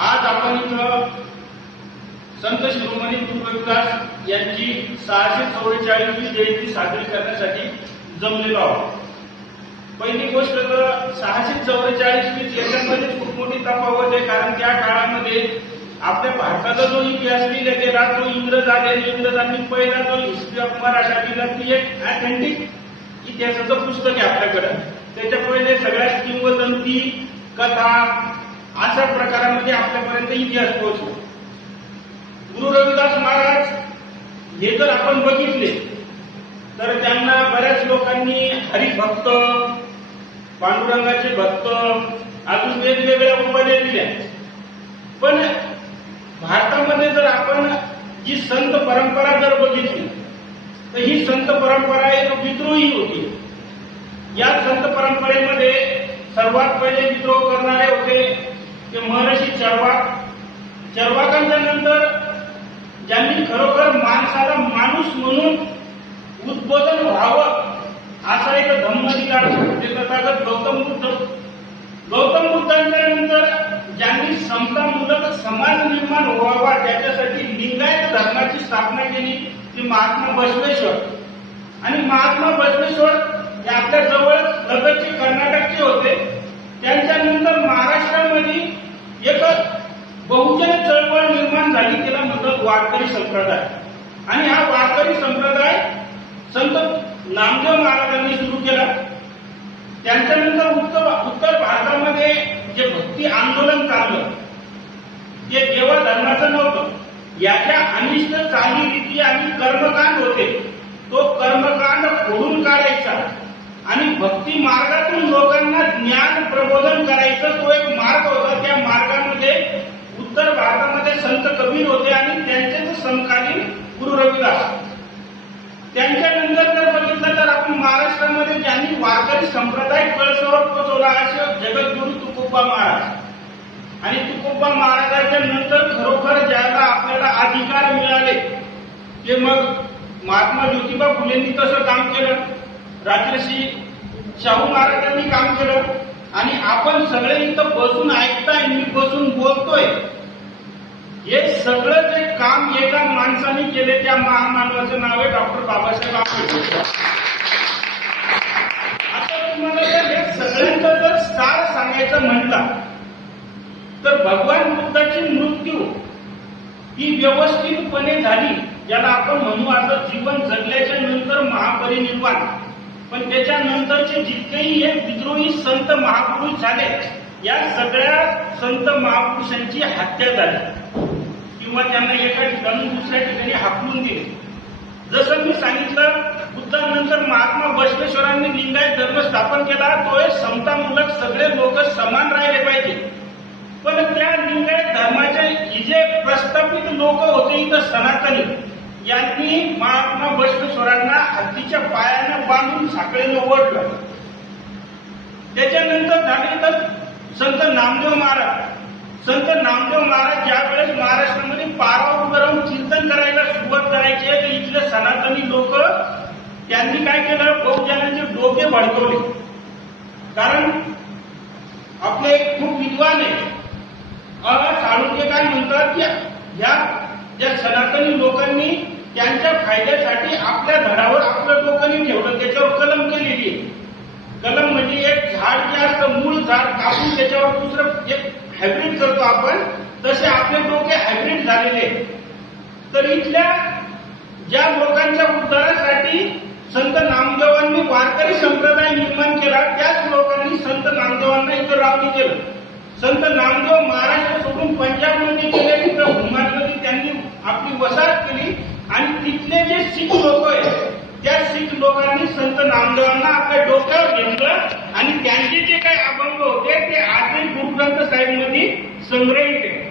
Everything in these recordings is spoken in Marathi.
आज आपण इथं संत शिरोमणी गुरु रविदास यांची 644वी जयंती साजरी करण्यासाठी जमलेलो आहोत. पहिली गोष्ट तर 644 याच्यामध्ये खूप मोठी तफावत आहे, कारण त्या काळामध्ये आपल्या भारताचा जो इतिहास लिहिला गेला तो इंग्रजांनी पहिला जो हिस्ट्री ऑफ मराठा लिहिला ती एक ऑथेंटिक इतिहासाचं पुस्तक आहे आपल्याकडे. त्याच्या पहिले सगळ्या किंवदंती कथा अशा प्रकारामध्ये आपल्यापर्यंत इतिहास पोहोचला. गुरु रविदास महाराज हे जर आपण बघितले तर त्यांना बऱ्याच लोकांनी हरिभक्त, पांडुरंगाचे भक्त अजून वेगवेगळ्या उपाध्या दिल्या. पण भारतामध्ये जर आपण जी संत परंपरा जर बघितली तर ही संत परंपरा एक विद्रोही होती. या संत परंपरेमध्ये सर्वात पहिले विद्रोह करणारे होते ते महर्षी चर्वाक. चर्वाकांच्या नंतर ज्यांनी खरोखर माणसाला माणूस म्हणून उद्बोधन व्हावं असा एक धम्म दिला ते तथागत गौतम बुद्ध. गौतम बुद्धांच्या नंतर ज्यांनी समतामूलक समाज निर्माण व्हावा त्याच्यासाठी लिंगायत धर्माची स्थापना केली ती महात्मा बसवेश्वर. आणि महात्मा बसवेश्वर हे आपल्या जवळच लगतचे कर्नाटकचे होते. त्यांच्यानंतर महाराष्ट्रामध्ये एक बहुजन चळवळ निर्माण झाली, त्याला म्हणतात वारकरी संप्रदाय. आणि हा वारकरी संप्रदाय संत नामदेव महाराजांनी सुरू केला. त्यांच्यानंतर उत्तर भारतामध्ये जे भक्ती आंदोलन चाललं ते देवा धर्माचं नव्हतं. याच्या अनिष्ट चालीरीती आणि कर्मकांड होते. तो कर्मकांड खोडून काढायचा आणि भक्ती मार्गातून लोकांना ज्ञान प्रबोधन करायचं तो एक मार्ग होता. त्या मार्गामध्ये उत्तर भारतामध्ये संत कबीर होते आणि त्यांचेच समकालीन गुरु रविदास. त्यांच्यानंतर जर बघितलं तर आपण महाराष्ट्रामध्ये ज्यांनी वारकरी संप्रदाय कळसावर पोहोचवला असे जगद्गुरु तुकोबा महाराज. आणि तुकोबा महाराजांच्या नंतर खरोखर ज्याला आपल्याला अधिकार मिळाले ते मग महात्मा ज्योतिबा फुलेंनी तसं काम केलं, राजर्षी शाहू महाराजांनी काम केलं. आणि आपण सगळे इथं बसून ऐकताय, मी बसून बोलतोय, हे सगळं जे काम एका माणसाने केले त्या महामानवाचं नाव आहे डॉक्टर बाबासाहेब आंबेडकर. आता तुम्हाला जर हे सगळ्यांचं जर सार सांगायचं म्हटलं तर भगवान बुद्धाची मृत्यू ही व्यवस्थितपणे झाली, ज्याला आपण म्हणू आता जीवन जगल्याच्या नंतर महापरिनिर्वाण. पण त्याच्यानंतरचे जितकेही हे विद्रोही संत महापुरुष झाले या सगळ्या संत महापुरुषांची हत्या झाली किंवा त्यांना एका ठिकाणी दुसऱ्या ठिकाणी हाकलून दिले. जसं मी सांगितलं, बुद्धानंतर महात्मा बसवेश्वरांनी लिंगायत धर्म स्थापन केला. तो समतामूलक सगळे लोक समान राहिले पाहिजे. पण त्या लिंगायत धर्माचे जे प्रस्थापित लोक होते इथं सनातनी, यांनी महात्मा बसवेश्वरांना हत्तीच्या पायानं बांधून साखळीनं ओढलं. त्याच्यानंतर झाले तर संत नामदेव महाराज. संत नामदेव महाराज ज्या वेळेस महाराष्ट्रामध्ये पारावर उभं राहून कीर्तन करायला सुरुवात करायची तर इथले सनातनी लोक त्यांनी काय केलं, बहुजनांचे डोके भडकवले. कारण आपले खूप विद्वान आहे साळुंके काय म्हणतात की ह्या ज्या सनातनी लोकांनी त्यांच्या फायद्यासाठी आपल्या धडावर आपलं डोकं ठेवलं, त्याच्यावर कलम केलेली आहे. कलम म्हणजे एक झाड जे असतं मूळ झाड कापून त्याच्यावर दुसरं एक हायब्रिड करतो आपण, तसे आपले डोके हायब्रिड झालेले. तर इथल्या ज्या लोकांच्या उद्धारासाठी संत नामदेवांनी वारकरी संप्रदाय निर्माण केला त्याच लोकांनी संत नामदेवांना इथं रावणी केलं. संत नामदेव महाराष्ट्र सोडून पंजाबमध्ये गेले, तिथं हुमानमध्ये त्यांनी आपली वसाहत केली. आणि तिथले जे शीख लोक आहेत त्या शीख लोकांनी संत नामदेवांना आपल्या डोक्यावर घेतलं आणि त्यांचे जे काही अभंग होते ते आजही गुरु ग्रंथ साहेब मध्ये संग्रहित आहे.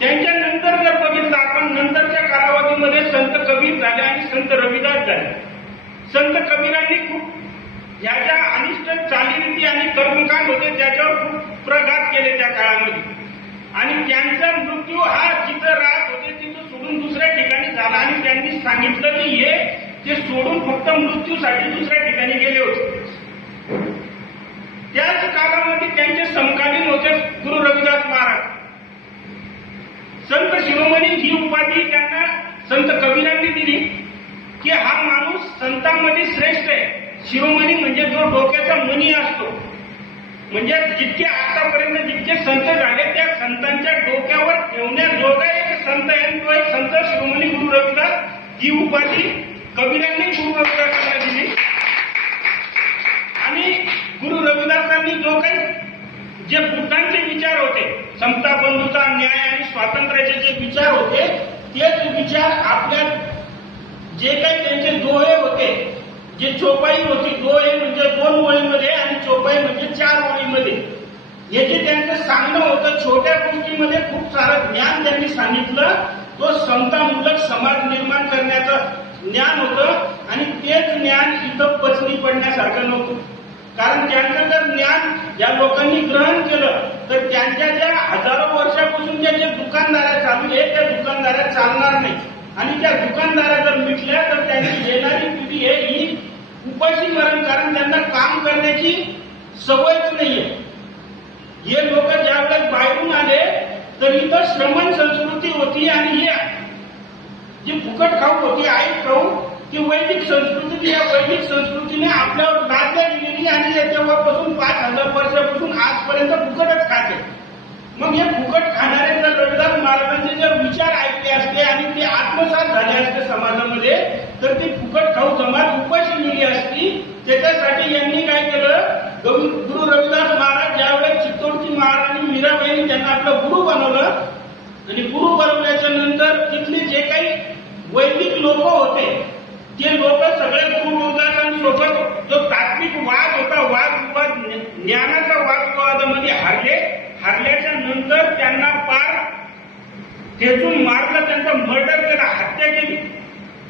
त्यांच्यानंतर जर बघितलं आपण नंतरच्या कालावधीमध्ये संत कबीर झाले आणि संत रविदास झाले. संत कबीरांनी खूप ज्या ज्या अनिष्ट चालीरीती आणि कर्मकांड होते त्याच्यावर खूप प्रघात केले त्या काळामध्ये. आणि त्यांचा मृत्यू हा जिथं राहत होते तिथं सोडून दुसऱ्या ठिकाणी झाला. आणि त्यांनी सांगितलं की हे ते सोडून फक्त मृत्यूसाठी दुसऱ्या ठिकाणी गेले होते. त्याच काळामध्ये त्यांचे समकालीन होते गुरु रविदास महाराज. उपाधी त्यांना संत कबीरांनी दिली की हा माणूस संतांमध्ये श्रेष्ठ आहे. शिरोमणी म्हणजे जो डोक्याचा मणी असतो, म्हणजे जितके आतापर्यंत जितके संत झाले त्या संतांच्या डोक्यावर ठेवण्याजोगा एक संत आहे, तो एक संत शिरोमणी गुरु रविदास. ही उपाधी कबीरांनी गुरु रविदासांना दिली. आणि गुरु रविदासांनी जो काही जे बुद्धांचे विचार होते, समता, बंधुता, न्याय आणि स्वातंत्र्याचे जे विचार होते, तेच विचार आपल्या जे काही त्यांचे दोहे होते, जे चोपाई होती, दोहे म्हणजे 2 ओळीमध्ये आणि चोपाई म्हणजे 4 ओळीमध्ये, हे जे त्यांचं सांगणं होतं, छोट्या गोष्टीमध्ये खूप सारं ज्ञान त्यांनी सांगितलं. तो समतामूलक समाज निर्माण करण्याचं ज्ञान होतं आणि तेच ज्ञान इथं पचनी पडण्यासारखं नव्हतं. कारण त्यांचं जर ज्ञान या लोकांनी ग्रहण केलं तर त्यांच्या ज्या हजारो वर्षापासूनच्या जे दुकानदाऱ्या चालू आहे त्या दुकानदाऱ्या चालणार नाही. आणि त्या दुकानदाऱ्या जर मिटल्या तर त्यांची येणारी पिढी आहे ही उपाशी मरण, कारण त्यांना काम करण्याची सवयच नाहीये. हे लोक ज्यावेळेस बाहेरून आले तर इथं श्रमण संस्कृती होती आणि हे जी फुकट खाऊ होती, आई खाऊ, की वैदिक संस्कृती, या वैदिक संस्कृतीने आपल्यावर लादल्या गेलेली आणि तेव्हापासून 5000 वर्षापासून आजपर्यंत फुकटच खाते. मग हे फुकट खाणारे जर रविदास महाराजांचे जर विचार ऐकले असते आणि ते आत्मसात झाले असते समाजामध्ये तर ती फुकट खाऊ जमात उपाशी गेली असती. त्याच्यासाठी यांनी काय केलं, गुरु रविदास महाराज ज्यावेळेस चित्तोडची महाराणी मीराबाईंनी त्यांना आपलं गुरु बनवलं आणि गुरु बनवल्याच्या नंतर तिथले जे काही वैदिक लोक होते ते लोक सगळे गुरु रविदासांसोबत जो तात्विक वाद होता, वादविवाद, ज्ञानाचा वादविवादामध्ये हरल्याच्या नंतर त्यांना पार ठेचून मारलं, त्यांचं मर्डर केलं, हत्या केली.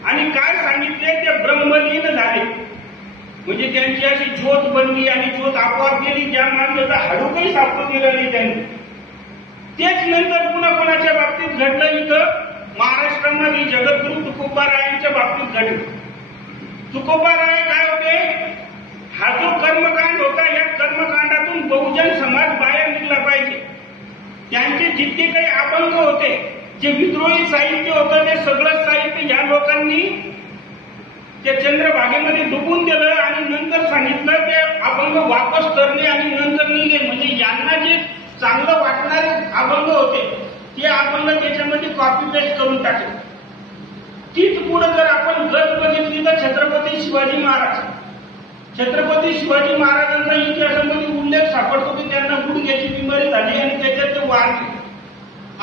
आणि काय सांगितले, ते ब्रह्मलीन झाले. म्हणजे त्यांची अशी ज्योत बनली आणि ज्योत आपोआप गेली, ज्या माणसाचा हाडूकही सापडून दिलं नाही त्यांनी. तेच नंतर पुन्हा कोणाच्या बाबतीत घडलं, इथं महाराष्ट्रामध्ये जगद्गुरु तुकोबारायांच्या बाबतीत घडलं. तुकोबाराय काय होते, हा जो कर्मकांड होता, या कर्मकांडातून बहुजन समाज बाहेर निघला पाहिजे. त्यांचे जितके काही अभंग होते, जे विद्रोही साहित्य होतं, ते सगळं साहित्य या लोकांनी त्या चंद्रभागेमध्ये डुबून दिलं आणि नंतर सांगितलं ते अभंग वापस करणे आणि नंतर लिहिले. म्हणजे यांना जे चांगलं वाटणारे अभंग होते ते अभंग त्याच्यामध्ये कॉपी पेस्ट करून टाकले. तीच पुढे जर आपण गत बघितली तर छत्रपती शिवाजी महाराजांचा इतिहासामध्ये उल्लेख सापडतो की त्यांना गुडघ्याची बिमारी झाली आणि त्याच्यात ते वारले.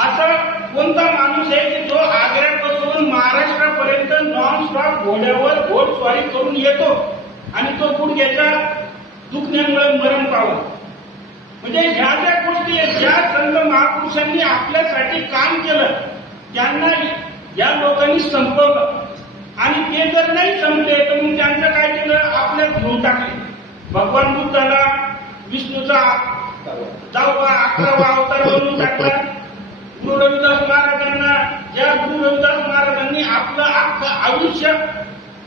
असा कोणता माणूस आहे की जो आग्र्यापासून महाराष्ट्रापर्यंत नॉन स्टॉप घोड्यावर घोडस्वारी करून येतो आणि तो गुडघ्याच्या दुखण्यामुळे मरण पावला. म्हणजे ह्या ज्या गोष्टी आहेत, ज्या संत महापुरुषांनी आपल्यासाठी काम केलं त्यांना या लोकांनी संपवलं. आणि ते जर नाही संपले तर मग त्यांचं काय केलं, आपल्यात घेऊन टाकले. भगवान बुद्धाला विष्णूचा 11वा अवतार बनवून टाकला. गुरु रविदास महाराजांना, ज्या गुरु रविदास महाराजांनी आपलं अख्खं आयुष्य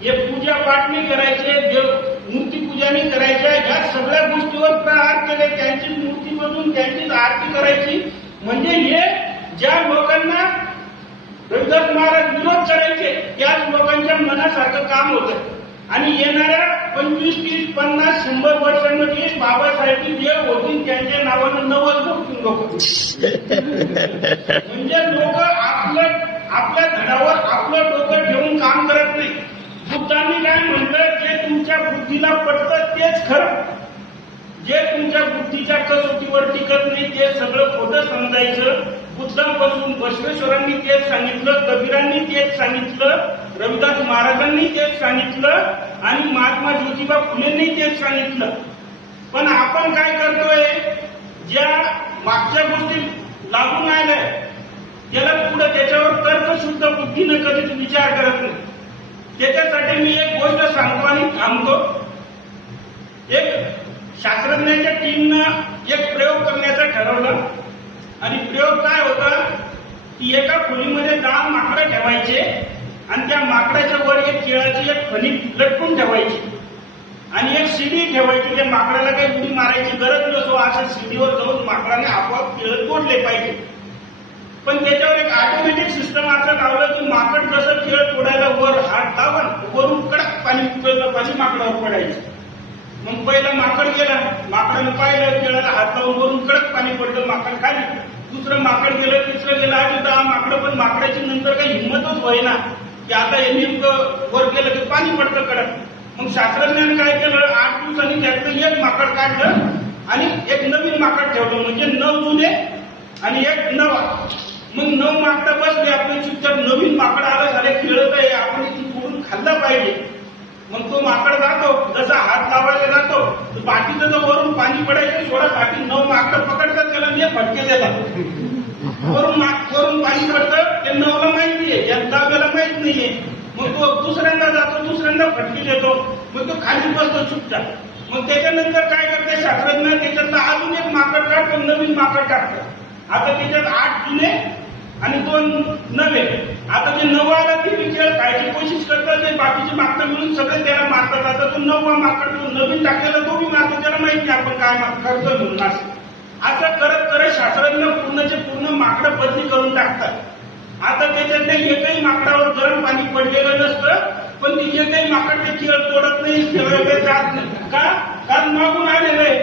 हे पूजा पाठ नाही करायचे, देव मूर्ती पूजा नाही करायच्या, ह्या सगळ्या गोष्टीवर प्रहार केले. त्यांची मूर्ती बसून त्यांचीच आरती करायची. म्हणजे हे ज्या लोकांना रविदास महाराज विरोध करायचे त्याच लोकांच्या मनासारखं काम होतं. आणि येणाऱ्या 25, 30, 50, 100 वर्षांमध्ये बाबासाहेब देव होतील, त्यांच्या नावानं 90 होतील लोक. म्हणजे लोक आपल्या धडावर आपलं डोकं ठेवून काम करत नाही. बुद्धांनी काय म्हटलं, जे तुमच्या बुद्धीला पटतं तेच खरं, जे तुमच्या बुद्धीच्या कसोटीवर टिकत नाही ते सगळं खोटं समजायचं. बुद्धांपासून बसवेश्वरांनी तेच सांगितलं, कबीरांनी तेच सांगितलं, रविदास महाराजांनी तेच सांगितलं आणि महात्मा ज्योतिबा फुलेंनी तेच सांगितलं. पण आपण काय करतोय, ज्या मागच्या गोष्टी लागून आल्या त्याला पुढे त्याच्यावर तर्कशुद्ध बुद्धीनं कधीच विचार करत नाही. त्याच्यासाठी मी एक गोष्ट सांगतो आणि थांबतो. एक शास्त्रज्ञांच्या टीमनं एक प्रयोग करण्याचं ठरवलं आणि प्रयोग काय होता की एका खोलीमध्ये 10 माकडं ठेवायचे आणि त्या माकडाच्या वर एक केळाची एक फणी लटकून ठेवायची आणि एक शिडी ठेवायची. त्या माकडाला काही उडी मारायची गरज नसो, अशा शिडीवर जाऊन माकडाने आपोआप केळं तोडले पाहिजे. पण त्याच्यावर एक ऑटोमॅटिक सिस्टम असं लावलं की माकड जसं खेळ तोडायला वर हात लावून वरून कडक पाणी पाणी माकडावर पडायचं. मग पहिला माकड गेला, माकडानं पाहिलं, खेळाला हात लावून वरून कडक पाणी पडलं, माकड खाली. दुसरं माकड गेलं, तिसरं गेलं, आणि 10 माकडं. पण माकडाची नंतर काही हिंमतच होईना की आता हे नेमकं वर गेलं की पाणी पडतं कडक. मग शास्त्रज्ञांनी काय केलं, 8 दिवसांनी त्यातलं एक माकड काढलं आणि एक नवीन माकड ठेवलं, म्हणजे 9 जुने आणि एक नवा. मग 9 माकडं बसले आपले चुपचाप. नवीन माकड आलं, झाले खेळत आहे, आपण ती तोडून खाल्ला पाहिजे. मग तो माकड जातो, जसा हात लावायला जातो तर बाकीचं जो वरून पाणी पडायचं सोडा, बाकी 9 माकडं पकडतात त्याला, मी फटके देतात. वरून पाणी पडतं, ते 9ला माहितीये, या 10व्याला माहित नाहीये. मग तो दुसऱ्यांदा जातो, दुसऱ्यांदा फटके देतो, मग तो खाली बसतो चुपचाप. मग त्याच्यानंतर काय करते शास्त्रज्ञ, त्याच्यातलं अजून एक माकड काढतो, नवीन माकड टाकतात. आता त्याच्यात 8 जुने आणि 2 नवे. आता जे 9 आला ते खेळ खायची कोशिश करतात, ते बाकीचे माकडं मिळून सगळे त्याला मारतात. आता तो 9वा माकड तो नवीन टाकलेला तो बी मारतो, त्याला माहित नाही आपण काय करतोय म्हणून. असं करत करत शास्त्रज्ञ पूर्णचे पूर्ण माकडं बदली करून टाकतात. आता त्याच्यात एकही माकडावर गरम पाणी पडलेलं नसतं, पण ते एकही माकड ते खेळ तोडत नाही, खेळायला जात नाही. का? कारण मागून आलेलं आहे,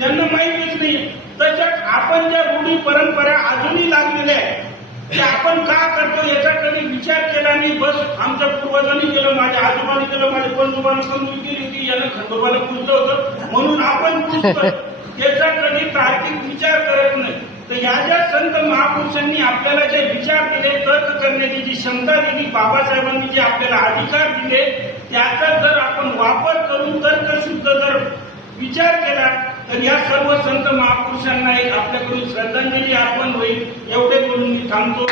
त्यांना माहितीच नाही. तशाच आपण ज्या रूढी परंपरा अजूनही लागलेल्या आहेत ते आपण का करतो याचा कधी विचार केला नाही. बस आमच्या पूर्वजांनी केलं, माझ्या आजोबांनी केलं, माझ्या पंजोबांनी समजून केली होती, यानं खंडोबाला पूजलं होतं म्हणून आपण पूजतो, याचा कधी तार्किक विचार करत नाही. तर या ज्या संत महापुरुषांनी आपल्याला जे विचार दिले, तर्क करण्याची जी क्षमता दिली, बाबासाहेबांनी जे आपल्याला अधिकार दिले, त्याचा जर आपण वापर करून तर्कशुद्ध जर विचार केला तर या सर्व संत महापुरुषांना एक आपल्याकडून श्रद्धांजली अर्पण होईल. एवढे बोलून मी थांबतो.